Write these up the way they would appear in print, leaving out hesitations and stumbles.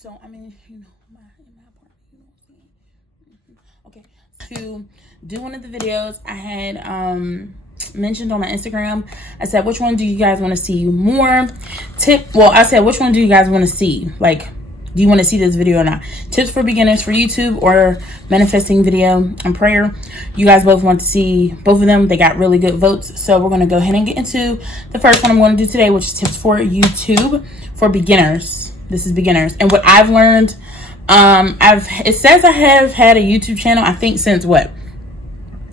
So I mean, you know, in my apartment, you know what I'm saying? Okay, to do one of the videos I had mentioned on my Instagram. I said, which one do you guys want to see more? I said, which one do you guys want to see? Like, do you want to see this video or not? Tips for beginners for YouTube or manifesting video and prayer. You guys both want to see both of them. They got really good votes. So we're going to go ahead and get into the first one I'm going to do today, which is tips for YouTube for beginners. This is beginners. And what I've learned, it says I have had a YouTube channel, I think since what?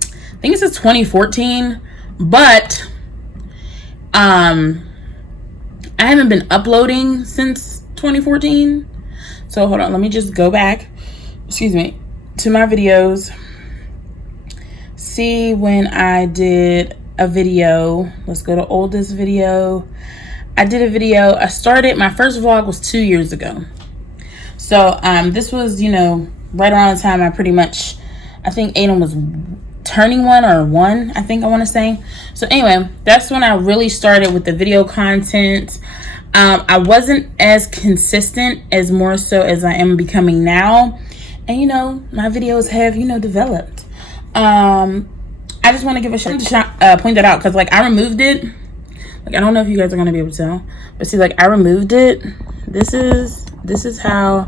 I think it says 2014, but I haven't been uploading since 2014. So hold on, let me just go back, to my videos. See when I did a video. Let's go to oldest video. I did a video. My first vlog was 2 years ago. So this was, you know, right around the time I think Aiden was turning 1 or 1, I think I want to say. So anyway, that's when I really started with the video content. I wasn't as consistent as more so as I am becoming now. And, you know, my videos have, you know, developed. I just want to give a shout, point that out, because, like, I removed it. Like, I don't know if you guys are going to be able to tell. But, see, like, I removed it. This is how,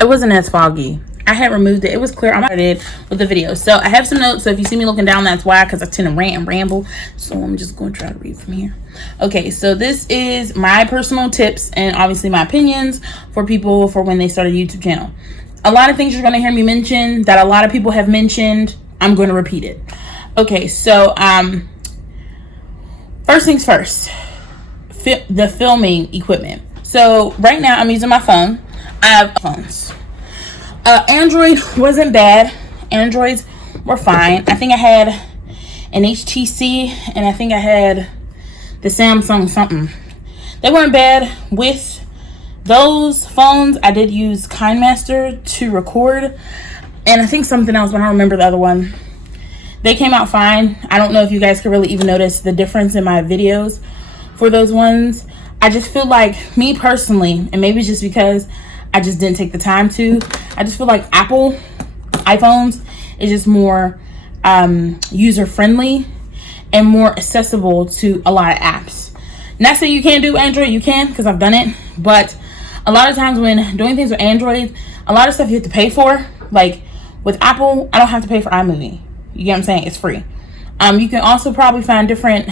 it wasn't as foggy. I had removed it. It was clear. I'm started with the video. So I have some notes. So if you see me looking down, that's why, because I tend to rant and ramble. So I'm just going to try to read from here. Okay, so this is my personal tips and obviously my opinions for people for when they start a YouTube channel. A lot of things you're going to hear me mention that a lot of people have mentioned. I'm going to repeat it. Okay, so first things first, the filming equipment. So right now I'm using my phone. I have phones. Android wasn't bad. Androids were fine. I think I had an HTC and I think I had the Samsung something. They weren't bad. With those phones, I did use KineMaster to record, and I think something else, but I don't remember the other one. They came out fine. I don't know if you guys could really even notice the difference in my videos for those ones. I just feel like, me personally, and maybe it's just because I just didn't take the time to, I just feel like Apple iPhones is just more user friendly and more accessible to a lot of apps. Not saying you can't do Android, you can, because I've done it, but a lot of times when doing things with Android, a lot of stuff you have to pay for. Like with Apple, I don't have to pay for iMovie. You get what I'm saying? It's free. You can also probably find different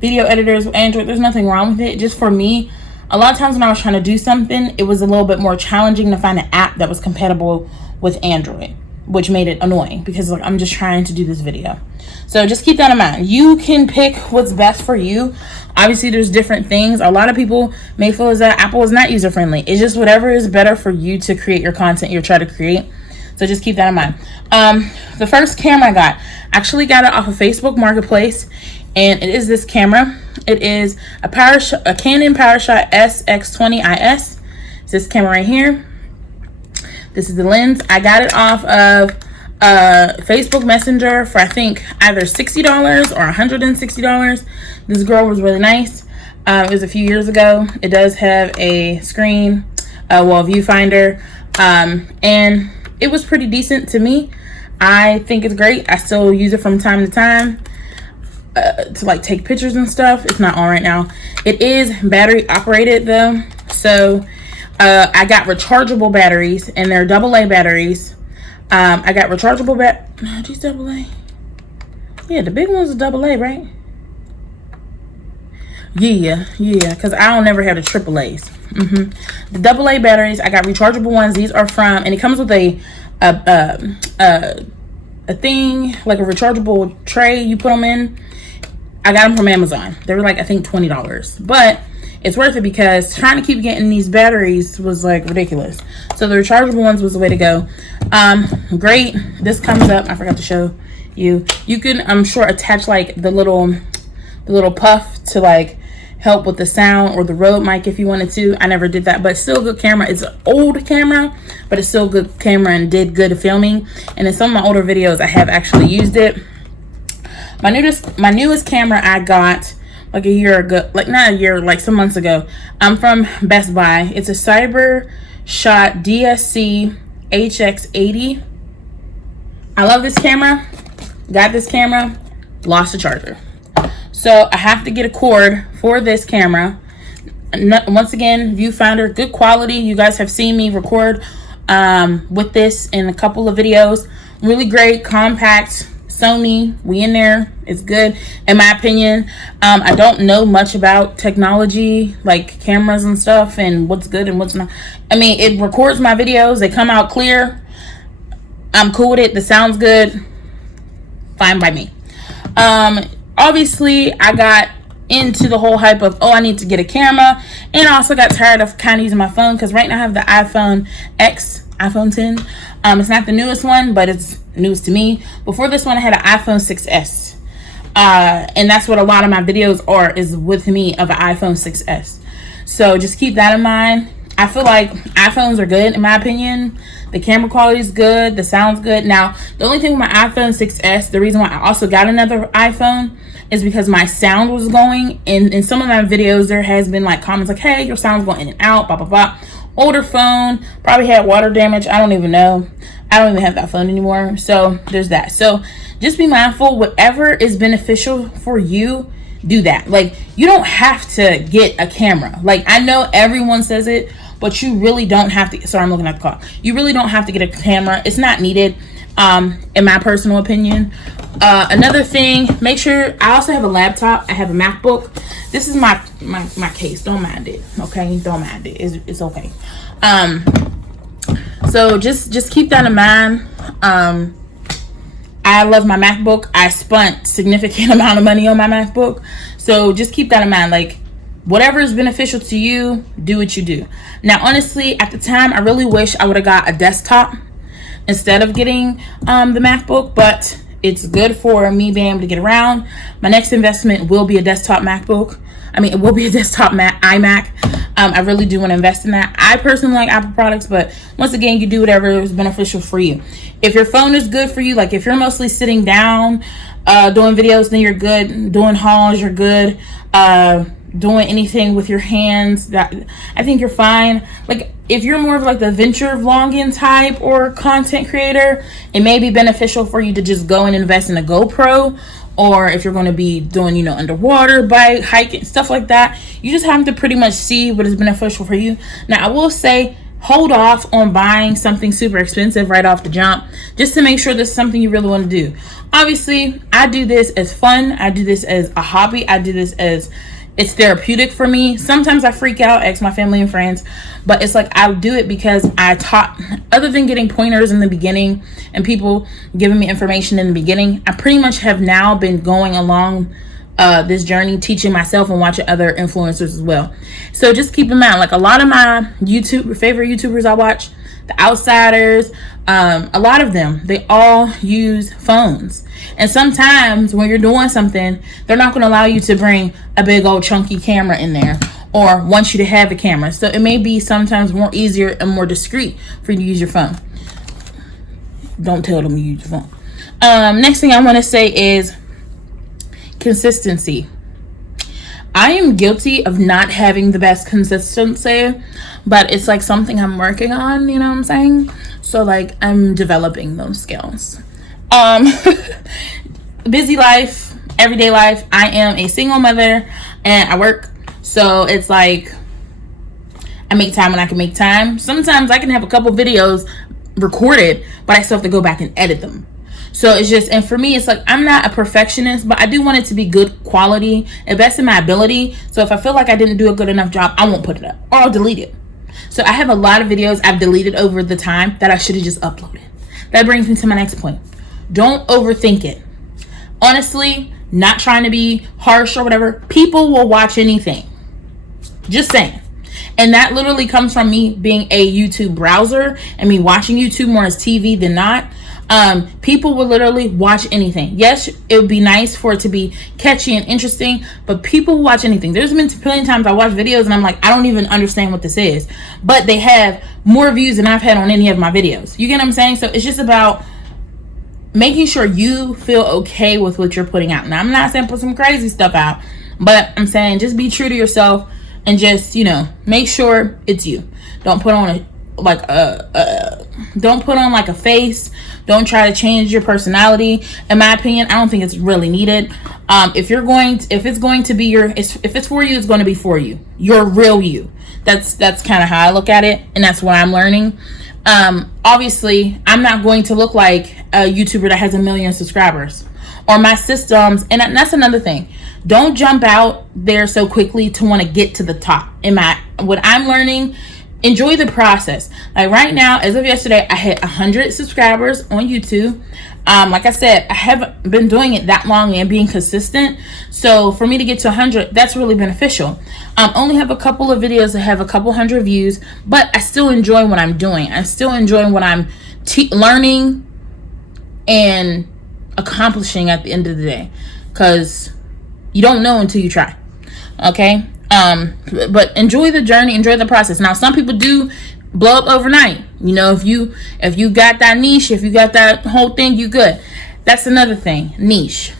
video editors with Android. There's nothing wrong with it. Just for me, a lot of times when I was trying to do something, it was a little bit more challenging to find an app that was compatible with Android, which made it annoying because, like, I'm just trying to do this video. So just keep that in mind. You can pick what's best for you. Obviously, there's different things. A lot of people may feel as that Apple is not user-friendly. It's just whatever is better for you to create your content you're trying to create. So just keep that in mind. The first camera I actually got it off of Facebook Marketplace, and it is this camera. It is a Canon Powershot SX20IS. It's this camera right here. This is the lens. I got it off of Facebook Messenger for, I think, either $60 or $160. This girl was really nice. It was a few years ago. It does have a screen, viewfinder, and it was pretty decent to me. I think it's great. I still use it from time to time to, like, take pictures and stuff. It's not on right now. It is battery operated though, so I got rechargeable batteries, and they're AA batteries. I got rechargeable these AA. Yeah, the big ones are AA, right? Yeah, because I don't never have the AAAs. The AA batteries, I got rechargeable ones. These are from, and it comes with a thing, like a rechargeable tray you put them in. I got them from Amazon. They were like, I think $20, but it's worth it because trying to keep getting these batteries was like ridiculous. So the rechargeable ones was the way to go. Great. This comes up. I forgot to show you. You can, I'm sure, attach like the little puff to like help with the sound, or the Rode mic if you wanted to. I never did that, but still a good camera. It's an old camera, but it's still a good camera and did good filming. And in some of my older videos, I have actually used it. My newest camera I got like a year ago, like not a year, like some months ago. I'm from Best Buy. It's a Powershot DSC HX80. I love this camera. Got this camera, lost the charger. So I have to get a cord for this camera. Once again, viewfinder, good quality. You guys have seen me record with this in a couple of videos. Really great, compact, Sony, we in there. It's good in my opinion. I don't know much about technology, like cameras and stuff, and what's good and what's not. I mean, it records my videos. They come out clear. I'm cool with it. The sound's good. Fine by me. Obviously, I got into the whole hype of, oh, I need to get a camera, and I also got tired of kind of using my phone, because right now I have the iPhone X, iPhone 10. It's not the newest one, but it's news to me. Before this one, I had an iPhone 6s, and that's what a lot of my videos are, is with me of an iPhone 6s. So just keep that in mind. I feel like iPhones are good in my opinion. The camera quality is good, the sound's good. Now, the only thing with my iPhone 6s, the reason why I also got another iPhone is because my sound was going. And in some of my videos, there has been like comments like, hey, your sound's going in and out, blah, blah, blah. Older phone, probably had water damage. I don't even know. I don't even have that phone anymore. So there's that. So just be mindful, whatever is beneficial for you, do that. Like, you don't have to get a camera. Like, I know everyone says it, but you really don't have to. Sorry, I'm looking at the clock. You really don't have to get a camera. It's not needed, in my personal opinion. Another thing, make sure, I also have a laptop. I have a MacBook. This is my case. Don't mind it, okay? Don't mind it. It's okay. So just keep that in mind. I love my MacBook. I spent significant amount of money on my MacBook. So just keep that in mind. Like, whatever is beneficial to you, do what you do. Now, honestly, at the time, I really wish I would have got a desktop instead of getting the MacBook, but it's good for me being able to get around. My next investment will be a desktop MacBook. I mean, it will be a desktop iMac. I really do want to invest in that. I personally like Apple products, but once again, you do whatever is beneficial for you. If your phone is good for you, like if you're mostly sitting down doing videos, then you're good. Doing hauls, you're good. Doing anything with your hands, that I think you're fine. Like, if you're more of like the adventure vlogging type or content creator, it may be beneficial for you to just go and invest in a GoPro. Or if you're going to be doing, you know, underwater bike, hiking, stuff like that, you just have to pretty much see what is beneficial for you. Now, I will say, hold off on buying something super expensive right off the jump, just to make sure this is something you really want to do. Obviously, I do this as fun. I do this as a hobby. I do this as it's therapeutic for me. Sometimes I freak out, ask my family and friends, but it's like I do it because I taught, other than getting pointers in the beginning and people giving me information in the beginning, I pretty much have now been going along this journey, teaching myself and watching other influencers as well. So just keep in mind, like a lot of my favorite YouTubers I watch, The Outsiders, a lot of them, they all use phones. And sometimes when you're doing something, they're not going to allow you to bring a big old chunky camera in there, or want you to have a camera. So it may be sometimes more easier and more discreet for you to use your phone. Don't tell them you use your phone. Next thing I want to say is consistency. I am guilty of not having the best consistency, but it's like something I'm working on, you know what I'm saying? So like I'm developing those skills. Busy life, everyday life. I am a single mother and I work. So it's like I make time when I can make time. Sometimes I can have a couple videos recorded, but I still have to go back and edit them. So it's just, and for me, it's like I'm not a perfectionist, but I do want it to be good quality and best in my ability. So if I feel like I didn't do a good enough job, I won't put it up, or I'll delete it. So I have a lot of videos I've deleted over the time that I should have just uploaded. That brings me to my next point. Don't overthink it. Honestly, not trying to be harsh or whatever, people will watch anything. Just saying. And that literally comes from me being a YouTube browser and me watching YouTube more as TV than not. People will literally watch anything. Yes, it would be nice for it to be catchy and interesting, but people will watch anything. There's been plenty of times I watch videos and I'm like, I don't even understand what this is, but they have more views than I've had on any of my videos. You get what I'm saying? So it's just about making sure you feel okay with what you're putting out. Now, I'm not saying put some crazy stuff out, But I'm saying just be true to yourself and just, you know, make sure it's you. Don't put on don't put on like a face. Don't try to change your personality. In my opinion, I don't think it's really needed. If it's going to be if it's for you, it's going to be for you. You're real you. That's kind of how I look at it, and that's what I'm learning. Obviously, I'm not going to look like a YouTuber that has 1 million subscribers, or my systems. And that's another thing. Don't jump out there so quickly to want to get to the top. What I'm learning, enjoy the process. Like right now, as of yesterday, I hit 100 subscribers on YouTube. Like I said, I haven't been doing it that long and being consistent. So for me to get to 100, that's really beneficial. Only have a couple of videos that have a couple hundred views, but I still enjoy what I'm doing. I still enjoy what I'm learning and accomplishing at the end of the day, because you don't know until you try. Okay. But enjoy the journey, enjoy the process. Now, some people do blow up overnight. You know, if you got that niche, if you got that whole thing, you good. That's another thing. Niche.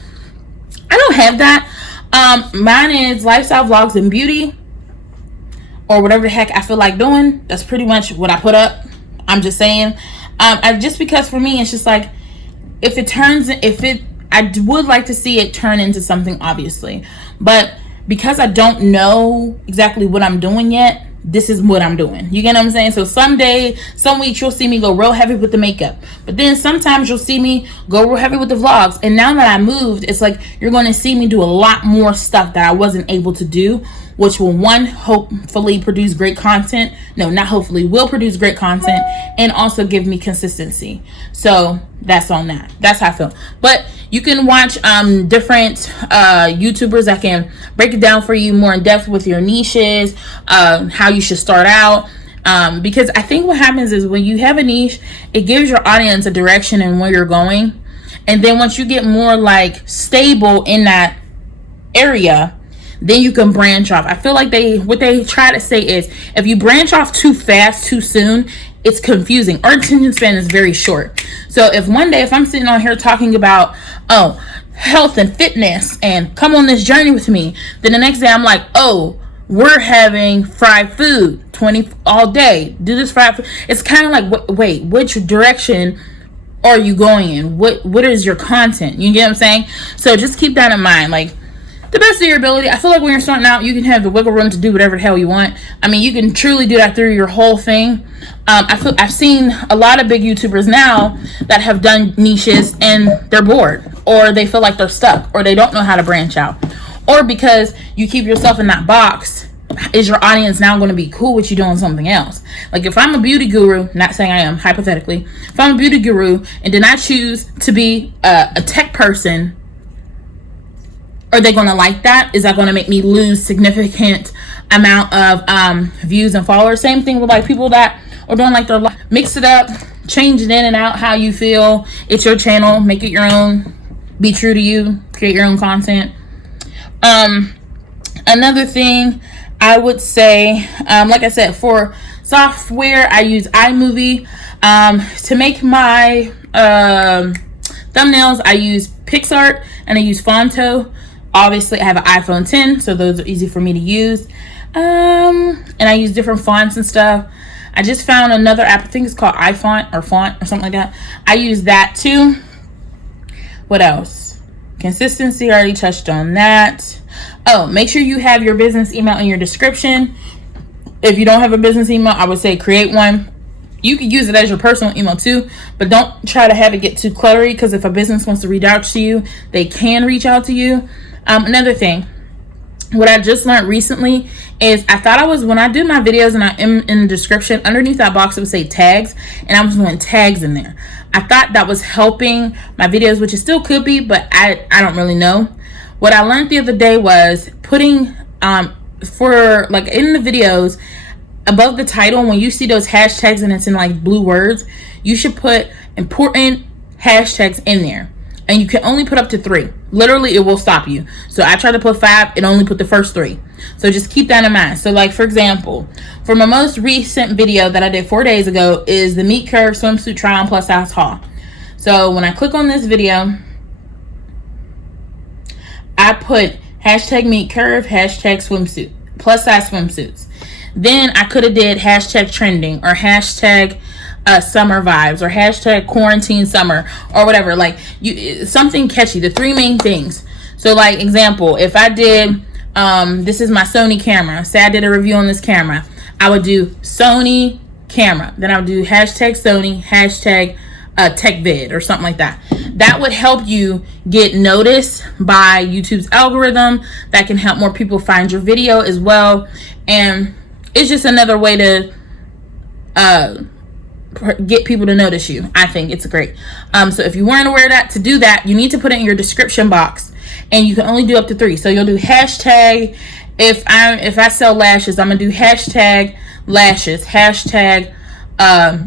I don't have that. Mine is lifestyle vlogs and beauty, or whatever the heck I feel like doing. That's pretty much what I put up. I'm just saying. Just because for me, it's just like, I would like to see it turn into something, obviously, but because I don't know exactly what I'm doing yet, this is what I'm doing. You get what I'm saying? So some weeks you'll see me go real heavy with the makeup, but then sometimes you'll see me go real heavy with the vlogs. And now that I moved, it's like you're going to see me do a lot more stuff that I wasn't able to do, which will hopefully produce great content. No, not hopefully, will produce great content and also give me consistency. So that's on that. That's how I feel. But you can watch different YouTubers that can break it down for you more in depth with your niches, how you should start out. Because I think what happens is when you have a niche, it gives your audience a direction and where you're going. And then once you get more like stable in that area, then you can branch off. I feel like what they try to say is, if you branch off too fast, too soon, it's confusing. Our attention span is very short. So if one day, if I'm sitting on here talking about, health and fitness and come on this journey with me, then the next day I'm like, we're having fried food 20 all day. Do this fried food. It's kind of like, wait, which direction are you going in? What is your content? You get what I'm saying? So just keep that in mind. Like, the best of your ability. I feel like when you're starting out, you can have the wiggle room to do whatever the hell you want. I mean, you can truly do that through your whole thing. I've seen a lot of big YouTubers now that have done niches and they're bored, or they feel like they're stuck, or they don't know how to branch out, or because you keep yourself in that box, is your audience now going to be cool with you doing something else? Like if I'm a beauty guru, not saying I am, hypothetically, if I'm a beauty guru and then I choose to be a tech person, are they going to like that? Is that going to make me lose significant amount of views and followers? Same thing with like people that are doing like their life. Mix it up, change it in and out how you feel. It's your channel. Make it your own. Be true to you. Create your own content. Another thing I would say, like I said, for software, I use iMovie. To make my thumbnails, I use PixArt and I use Fonto. Obviously, I have an iPhone 10, so those are easy for me to use. And I use different fonts and stuff. I just found another app, I think it's called iFont or Font or something like that. I use that too. What else? Consistency, I already touched on that. Make sure you have your business email in your description. If you don't have a business email, I would say create one. You can use it as your personal email too, but don't try to have it get too cluttery, because if a business wants to reach out to you, they can reach out to you. Another thing, what I just learned recently is when I do my videos and I am in the description, underneath that box, it would say tags, and I was doing tags in there. I thought that was helping my videos, which it still could be, but I don't really know. What I learned the other day was putting, for like in the videos, above the title, when you see those hashtags and it's in like blue words, you should put important hashtags in there. And you can only put up to 3. Literally, it will stop you. So I tried to put 5, it only put the first 3. So just keep that in mind. So like, for example, for my most recent video that I did 4 days ago is the Meat Curve Swimsuit Try On Plus Size Haul. So when I click on this video, I put hashtag meat curve, hashtag swimsuit, plus size swimsuits. Then I could have did hashtag trending or hashtag summer vibes or hashtag quarantine summer or whatever. Like something catchy, the 3 main things. So like example, if I did this is my Sony camera, say I did a review on this camera, I would do Sony camera, then I would do hashtag Sony, hashtag tech vid or something like that. That would help you get noticed by YouTube's algorithm. That can help more people find your video as well, and it's just another way to get people to notice you. I think it's great. So if you weren't aware of that, to do that, you need to put it in your description box, and you can only do up to 3. So you'll do hashtag, if I sell lashes, I'm gonna do hashtag lashes, hashtag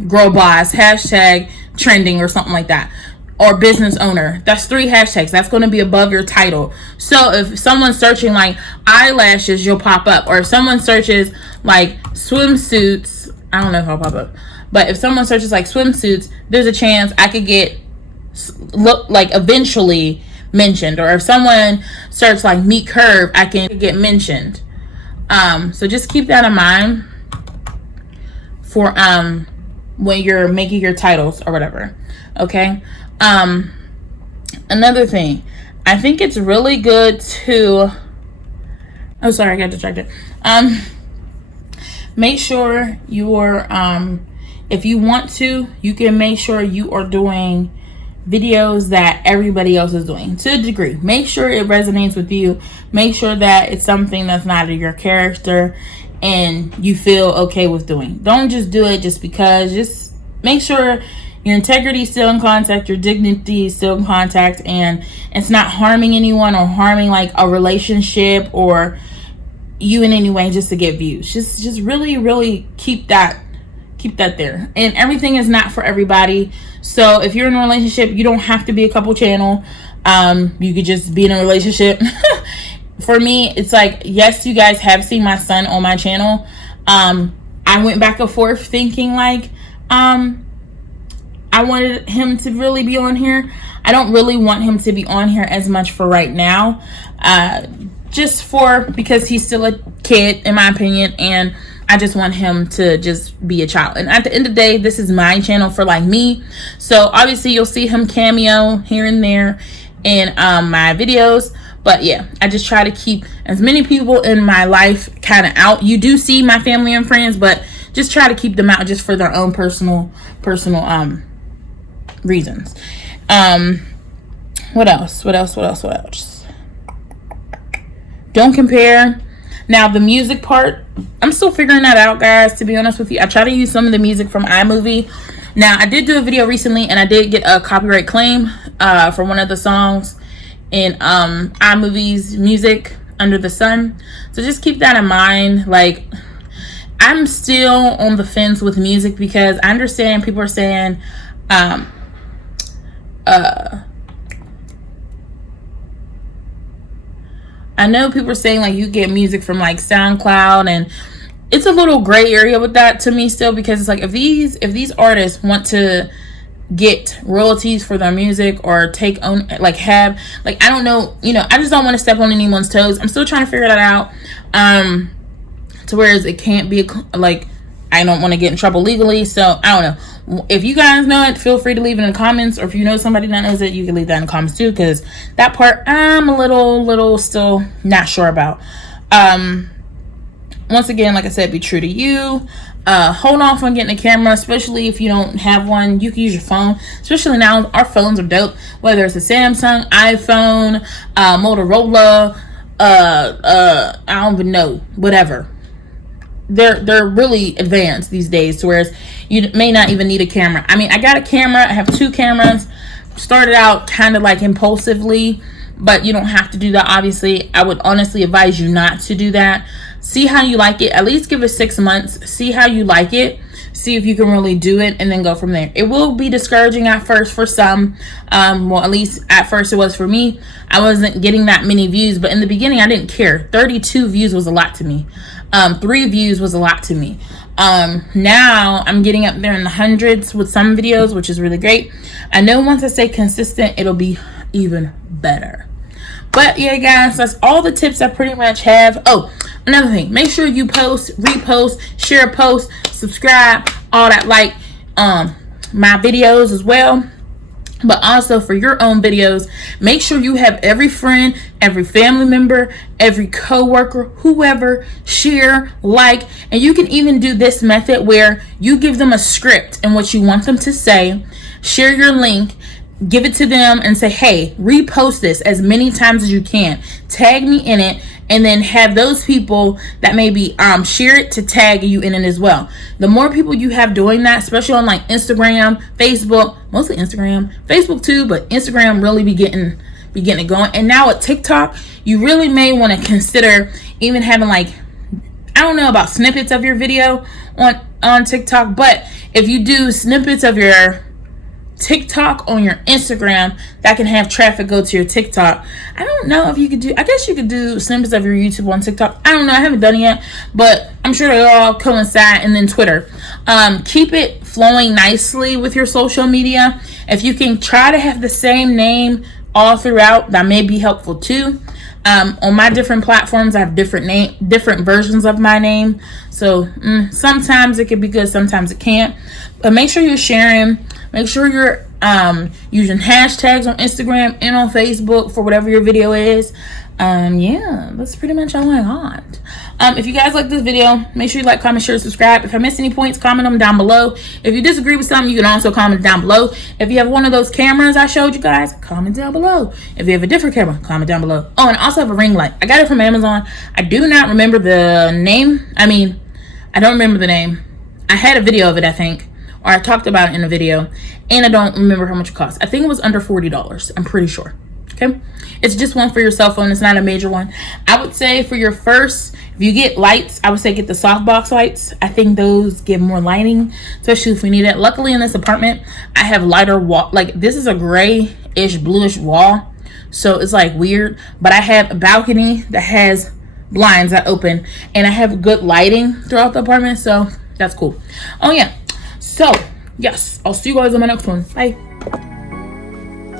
girl boss, hashtag trending or something like that, or business owner. That's 3 hashtags. That's going to be above your title. So if someone's searching like eyelashes, you'll pop up. Or if someone searches like swimsuits, I don't know if I'll pop up, but if someone searches like swimsuits, there's a chance I could get eventually mentioned. Or if someone searches like meat curve, I can get mentioned. So just keep that in mind for when you're making your titles or whatever. Okay. Another thing, I think it's really good to, oh sorry, I got distracted. Make sure you're if you want to, you can make sure you are doing videos that everybody else is doing to a degree. Make sure it resonates with you. Make sure that it's something that's not your character and you feel okay with doing. Don't just do it just because. Just make sure your integrity is still in contact, your dignity is still in contact, and it's not harming anyone or harming like a relationship or you in any way just to get views. Just really keep that there. And everything is not for everybody. So if you're in a relationship, you don't have to be a couple channel. You could just be in a relationship. For me, it's like, yes, you guys have seen my son on my channel. I went back and forth thinking like I wanted him to really be on here. I don't really want him to be on here as much for right now, because he's still a kid in my opinion, and I just want him to just be a child. And at the end of the day, this is my channel for like me. So obviously you'll see him cameo here and there in my videos. But yeah, I just try to keep as many people in my life kind of out. You do see my family and friends, but just try to keep them out just for their own personal reasons. What else? Don't compare. Now the music part, I'm still figuring that out, guys, to be honest with you. I try to use some of the music from iMovie. Now I did do a video recently and I did get a copyright claim for one of the songs in iMovie's music, Under the Sun. So just keep that in mind. Like, I'm still on the fence with music because I understand people are saying I know people are saying like you get music from like SoundCloud, and it's a little gray area with that to me still, because it's like if these artists want to get royalties for their music or take on like have like, I don't know, I just don't want to step on anyone's toes. I'm still trying to figure that out to whereas it can't be like, I don't want to get in trouble legally. So I don't know. If you guys know it, feel free to leave it in the comments, or if you know somebody that knows it, you can leave that in the comments too, because that part I'm a little still not sure about. Once again, like I said, be true to you. Hold off on getting a camera, especially if you don't have one. You can use your phone, especially now our phones are dope, whether it's a Samsung, iPhone, Motorola, I don't even know, whatever. They're really advanced these days, to whereas you may not even need a camera. I mean, I got a camera. I have 2 cameras. Started out kind of like impulsively, but you don't have to do that. Obviously, I would honestly advise you not to do that. See how you like it. At least give it 6 months. See how you like it. See if you can really do it, and then go from there. It will be discouraging at first for some. Well, at least at first it was for me. I wasn't getting that many views, but in the beginning I didn't care. 32 views was a lot to me. 3 views was a lot to me. Now I'm getting up there in the hundreds with some videos, which is really great. I know once I stay consistent, it'll be even better. But yeah, guys, that's all the tips I pretty much have. Oh, another thing, make sure you post, repost, share a post, subscribe, all that, like my videos as well. But also for your own videos, make sure you have every friend, every family member, every co-worker, whoever, share, like. And you can even do this method where you give them a script and what you want them to say, share your link, give it to them and say, hey, repost this as many times as you can, tag me in it, and then have those people that maybe share it to tag you in it as well. The more people you have doing that, especially on like Instagram, Facebook, mostly Instagram, Facebook too, but Instagram really be getting it going. And now with TikTok, you really may want to consider even having like, I don't know about snippets of your video on TikTok, but if you do snippets of your TikTok on your Instagram, that can have traffic go to your TikTok. I don't know if you could do, I guess you could do snippets of your YouTube on TikTok. I don't know, I haven't done it yet, but I'm sure they all coincide. And then Twitter. Keep it flowing nicely with your social media. If you can try to have the same name all throughout, that may be helpful too. On my different platforms, I have different versions of my name. So sometimes it can be good, sometimes it can't. But make sure you're sharing. Make sure you're using hashtags on Instagram and on Facebook for whatever your video is. Yeah, that's pretty much all I got. If you guys like this video, make sure you like, comment, share, subscribe. If I missed any points, comment them down below. If you disagree with something, you can also comment down below. If you have one of those cameras I showed you guys, comment down below. If you have a different camera, comment down below. Oh, and I also have a ring light. I got it from Amazon. I do not remember the name. I don't remember the name. I had a video of it, I think, or I talked about it in a video, and I don't remember how much it cost. I think it was under $40. I'm pretty sure. Okay, it's just one for your cell phone. It's not a major one. I would say for your first, if you get lights, I would say get the softbox lights. I think those give more lighting, especially if we need it. Luckily in this apartment, I have lighter wall. Like this is a grayish, bluish wall, so it's like weird. But I have a balcony that has blinds that open, and I have good lighting throughout the apartment, so that's cool. Oh yeah, so yes, I'll see you guys on my next one. Bye.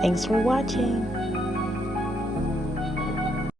Thanks for watching.